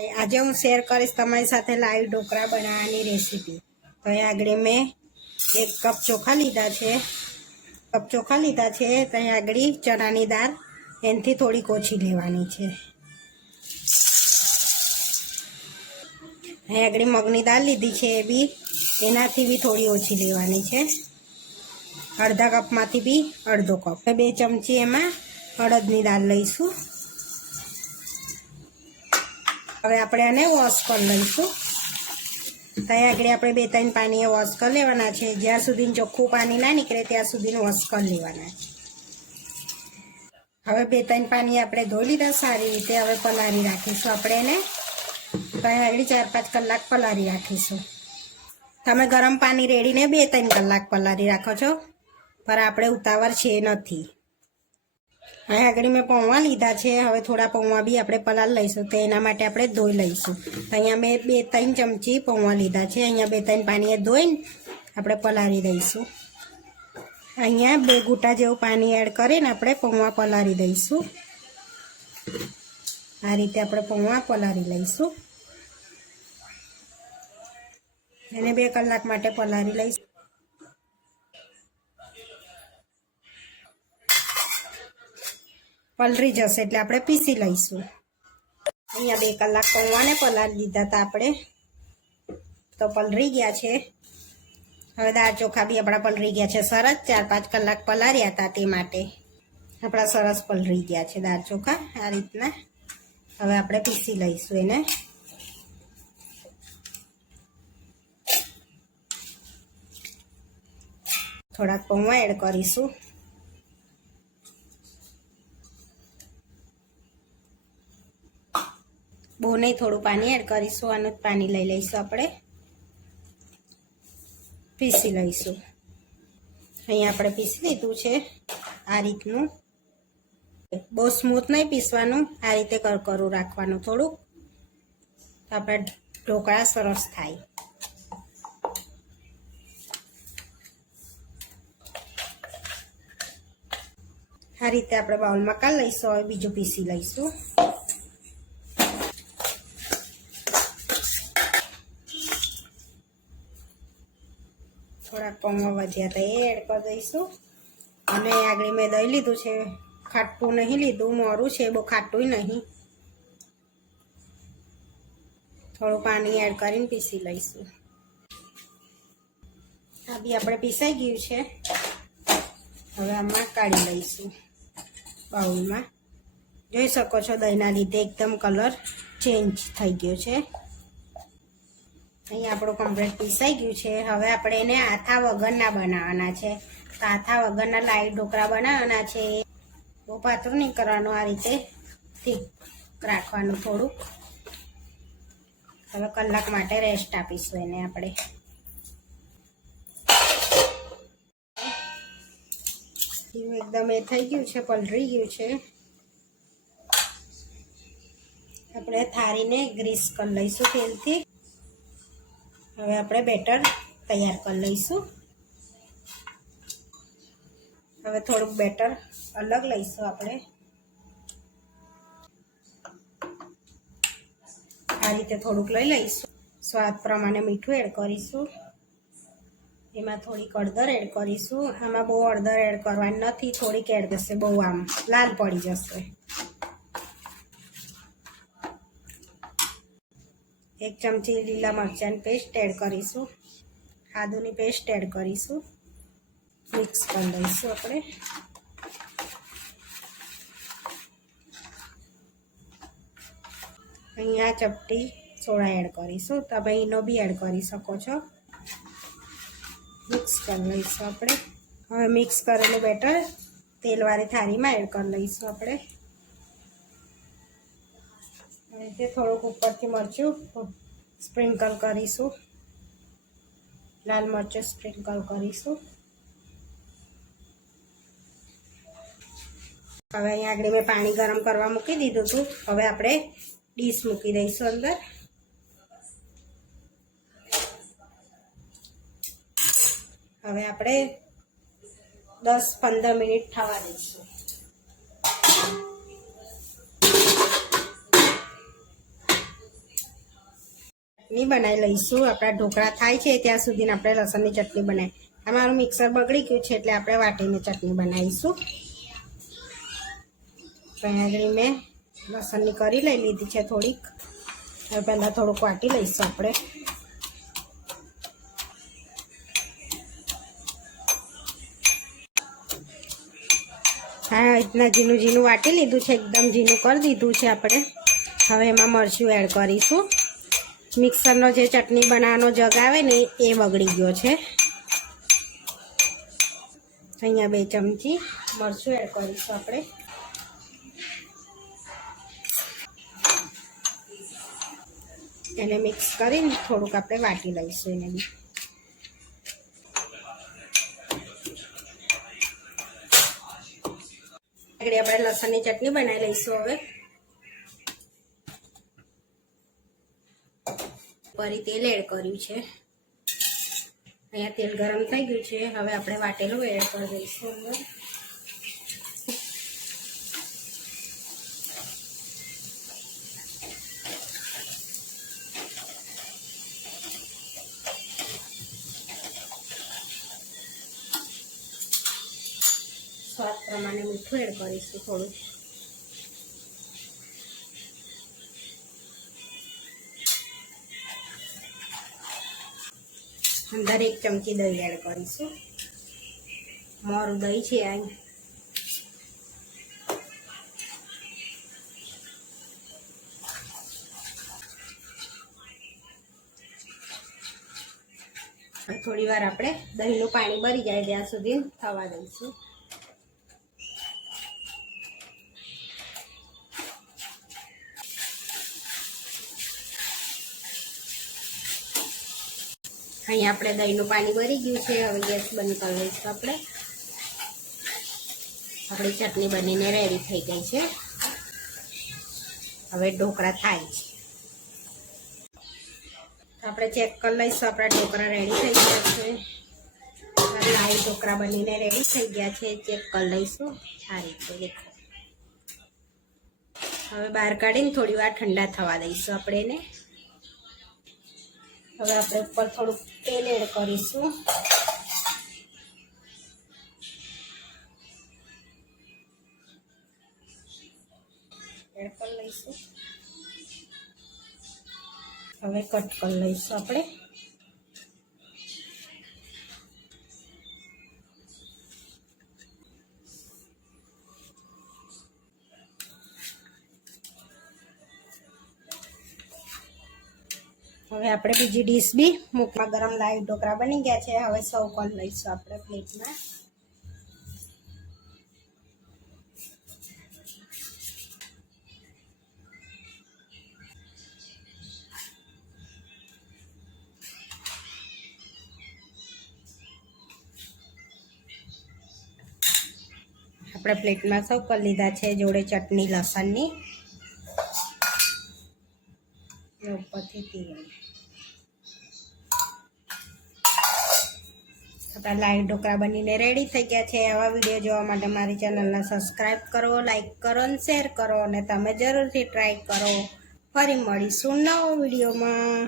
આજે હું શેર કરીશ તમારી સાથે લાઈવ ઢોકળા બનાવવાની રેસીપી તો અહીંયા આગળ મેં એક કપ ચોખા લીધા છે. કપ ચોખા લીધા છે, તો અહીંયા આગળ ચણાની દાળ, એનાથી થોડીક ઓછી લેવાની છે. અહીંયા આગળ મગની દાળ લીધી છે એ બી, એનાથી બી થોડી ઓછી લેવાની છે. અડધા કપમાંથી બી અડધો કપ બે ચમચી એમાં અડદની દાળ લઈશું. હવે આપણે આને વોશ કરી લઈશું. ત્યાં આગળ આપણે બે ત્રણ પાણીએ વોશ કરી લેવાના છે. જ્યાં સુધી ચોખ્ખું પાણી ના નીકળે, ત્યાં સુધી વોશ કરી લેવાના. હવે બે ત્રણ પાણી આપણે ધોઈ લીધા, સારી રીતે હવે પલાળી રાખીશું આપણે એને. ત્યાં આગળ ચાર પાંચ કલાક પલાળી રાખીશું. તમે ગરમ પાણી રેડીને બે ત્રણ કલાક પલાળી રાખો છો. પણ આપણે ઉતાવળ છે નથી. અહીં આગળ મેં પૌવા લીધા છે. હવે થોડા પૌવા બી આપણે પલાળ લઈશું તો એના માટે આપણે ધોઈ લઈશું. અહીંયા મેં બે ત્રણ ચમચી પૌવા લીધા છે. અહીંયા બે ત્રણ પાણીએ ધોઈને આપણે પલાળી દઈશું. અહીંયા બે ઘૂંટા જેવું પાણી એડ કરીને આપણે પૌવા પલાળી દઈશું. આ રીતે આપણે પૌવા પલાળી લઈશું. એને બે કલાક માટે પલાળી લઈશું. પલરી જશે એટલે આપણે પીસી લઈશું. અહીંયા બે કલાક પૌવાને પલાળી દીધા હતા આપણે. તો પલરી ગયા છે. હવે દાળ ચોખા બી આપણા પલરી ગયા છે. સરસ ચાર પાંચ કલાક પલાર્યા હતા તે માટે. આપણા સરસ પલરી ગયા છે દાળ ચોખા આ રીતના. હવે આપણે પીસી લઈશું એને. થોડાક પૌવા એડ કરીશું. બહુ નહીં, થોડું પાણી એડ કરીશું આનું પાણી લઈ લઈશું આપણે. પીસી લઈશું. અહીંયા આપણે પીસી લીધું છે આ રીતનું. બહુ સ્મૂથ નહીં પીસવાનું, આ રીતે કરકરું રાખવાનું થોડુંક. આપણે ઢોકળા સરસ થાય. આ રીતે આપણે બાઉલમાં કાઢી લઈશું, હવે બીજું પીસી લઈશું. પૌવા વધ્યા એ એડ કરી દઈશું. અને આગળ મેં દહીં લીધું છે. ખાટું નહીં લીધું, મોરું છે, બહુ ખાટું નહીં. થોડું પાણી એડ કરીને પીસી લઈશું. આ બી આપણે પીસાઈ ગયું છે. હવે આમાં કાઢી લઈશું બાઉલમાં. જોઈ શકો છો, દહીંના લીધે એકદમ કલર ચેન્જ થઈ ગયો છે. અહીંયા આપણું કમ્પ્લીટ પીસાઈ ગયું છે. હવે આપણે એને આથા વગરના બનાવવાના છે. તો આથા વગરના લાઈટ ઢોકળા બનાવવાના છે. બહુ પાતળું નહીં કરવાનું આ રીતે. ઠીક રાખવાનું થોડુંક. હવે કલાક માટે રેસ્ટ આપીશું એને આપણે. એકદમ એ થઈ ગયું છે પલરી ગયું છે. આપણે થાળીને ગ્રીસ કરી લઈશું તેલથી. હવે આપણે બેટર તૈયાર કરી લઈશું. હવે થોડુંક બેટર અલગ લઈશું આપણે. આ રીતે થોડુંક લઈ લઈશું. સ્વાદ પ્રમાણે મીઠું એડ કરીશું. એમાં થોડીક અડદર એડ કરીશું. આમાં બહુ અડદર એડ કરવાની નથી, થોડીક એડ થશે બહુ આમ, લાલ પડી જશે. એક ચમચી લીલા મરચાંની પેસ્ટ એડ કરીશું. આદુની પેસ્ટ એડ કરીશું. મિક્સ કરી લઈશું આપણે. અહીંયા ચપટી સોડા એડ કરીશું. તમે ઈનો બી એડ કરી શકો છો. મિક્સ કરી લઈશું આપણે. હવે મિક્સ કરેલું બેટર તેલવાળી થાળીમાં એડ કરી લઈશું આપણે. રીતે થોડુંક ઉપરથી મરચું સ્પ્રિંકલ કરીશું. લાલ મરચું સ્પ્રિંકલ કરીશું. હવે અહીંયા આગળ મેં પાણી ગરમ કરવા મૂકી દીધું હતું. હવે આપણે ડીશ મૂકી દઈશું અંદર. હવે આપણે દસ પંદર મિનિટ થવા દઈશું. ચટણી બનાવી લઈશું. આપણા ઢોકળા થાય છે ત્યાં સુધીને આપણે લસણની ચટણી બનાવી. અમારું મિક્સર બગડી ગયું છે એટલે આપણે વાટીને ચટણી બનાવીશું. તો મેં લસણની કરી લઈ લીધી છે થોડીક. હવે પહેલાં થોડુંક વાટી લઈશું આપણે. હા રીતના ઝીણું ઝીણું વાટી લીધું છે. એકદમ ઝીણું કરી દીધું છે આપણે. હવે એમાં મરચું એડ કરીશું. મિક્સરનો જે ચટણી બનાવવાનો જગ આવે ને, એ બગડી ગયો છે. અહીંયા બે ચમચી મરચું એડ કરીશું આપણે. એને મિક્સ કરીને થોડુંક આપણે વાટી લઈશું એને. બી આપણે લસણની ચટણી બનાવી લઈશું હવે. ફરી તેલ એડ કર્યું છે. અહીંયા તેલ ગરમ થઈ ગયું છે. હવે આપણે વાટેલું એડ કરી દઈશું અંદર. સ્વાદ પ્રમાણે મીઠું એડ કરીશું થોડું. અંદર એક ચમચી દહીં એડ કરીશું. મોરું દહીં છે આ થોડી વાર આપણે દહીંનું પાણી બરી જાય ત્યાં સુધી થવા દઈશું. અહીંયા આપણે દહીંનું પાણી ભરી ગયું છે. હવે ગેસ બંધ કરી લઈશું આપણે. આપણી ચટણી બનીને રેડી થઈ ગઈ છે. હવે ઢોકળા થાય છે. આપણે ચેક કરી લઈશું. આપણા ઢોકળા રેડી થઈ ગયા છે. લાઈ ઢોકળા બનીને રેડી થઈ ગયા છે. ચેક કરી લઈશું. આ રીતે દેખો હવે બહાર કાઢીને થોડી વાર ઠંડા થવા દઈશું આપણે એને. હવે આપણે ઉપર થોડુંક તેલ એડ કરીશું. એડ કરી લઈશું. હવે કટ કરી લઈશું આપણે. હવે આપણે બીજી ડીશ બી મૂકમાં ગરમ લાઈવ ઢોકળા બની ગયા છે. હવે સૌ કોલ લઈશું આપણે પ્લેટમાં આપણે પ્લેટમાં સૌ કરી લીધા છે જોડે ચટણી, લસણની. આપણા લાઈવ ઢોકળા બનીને રેડી થઈ ગયા છે. આવા વીડિયો જોવા માટે મારી ચેનલને સબસ્ક્રાઈબ કરો લાઈક કરો અને શેર કરો અને તમે જરૂરથી ટ્રાય કરો. ફરી મળીશું નવો વિડીયોમાં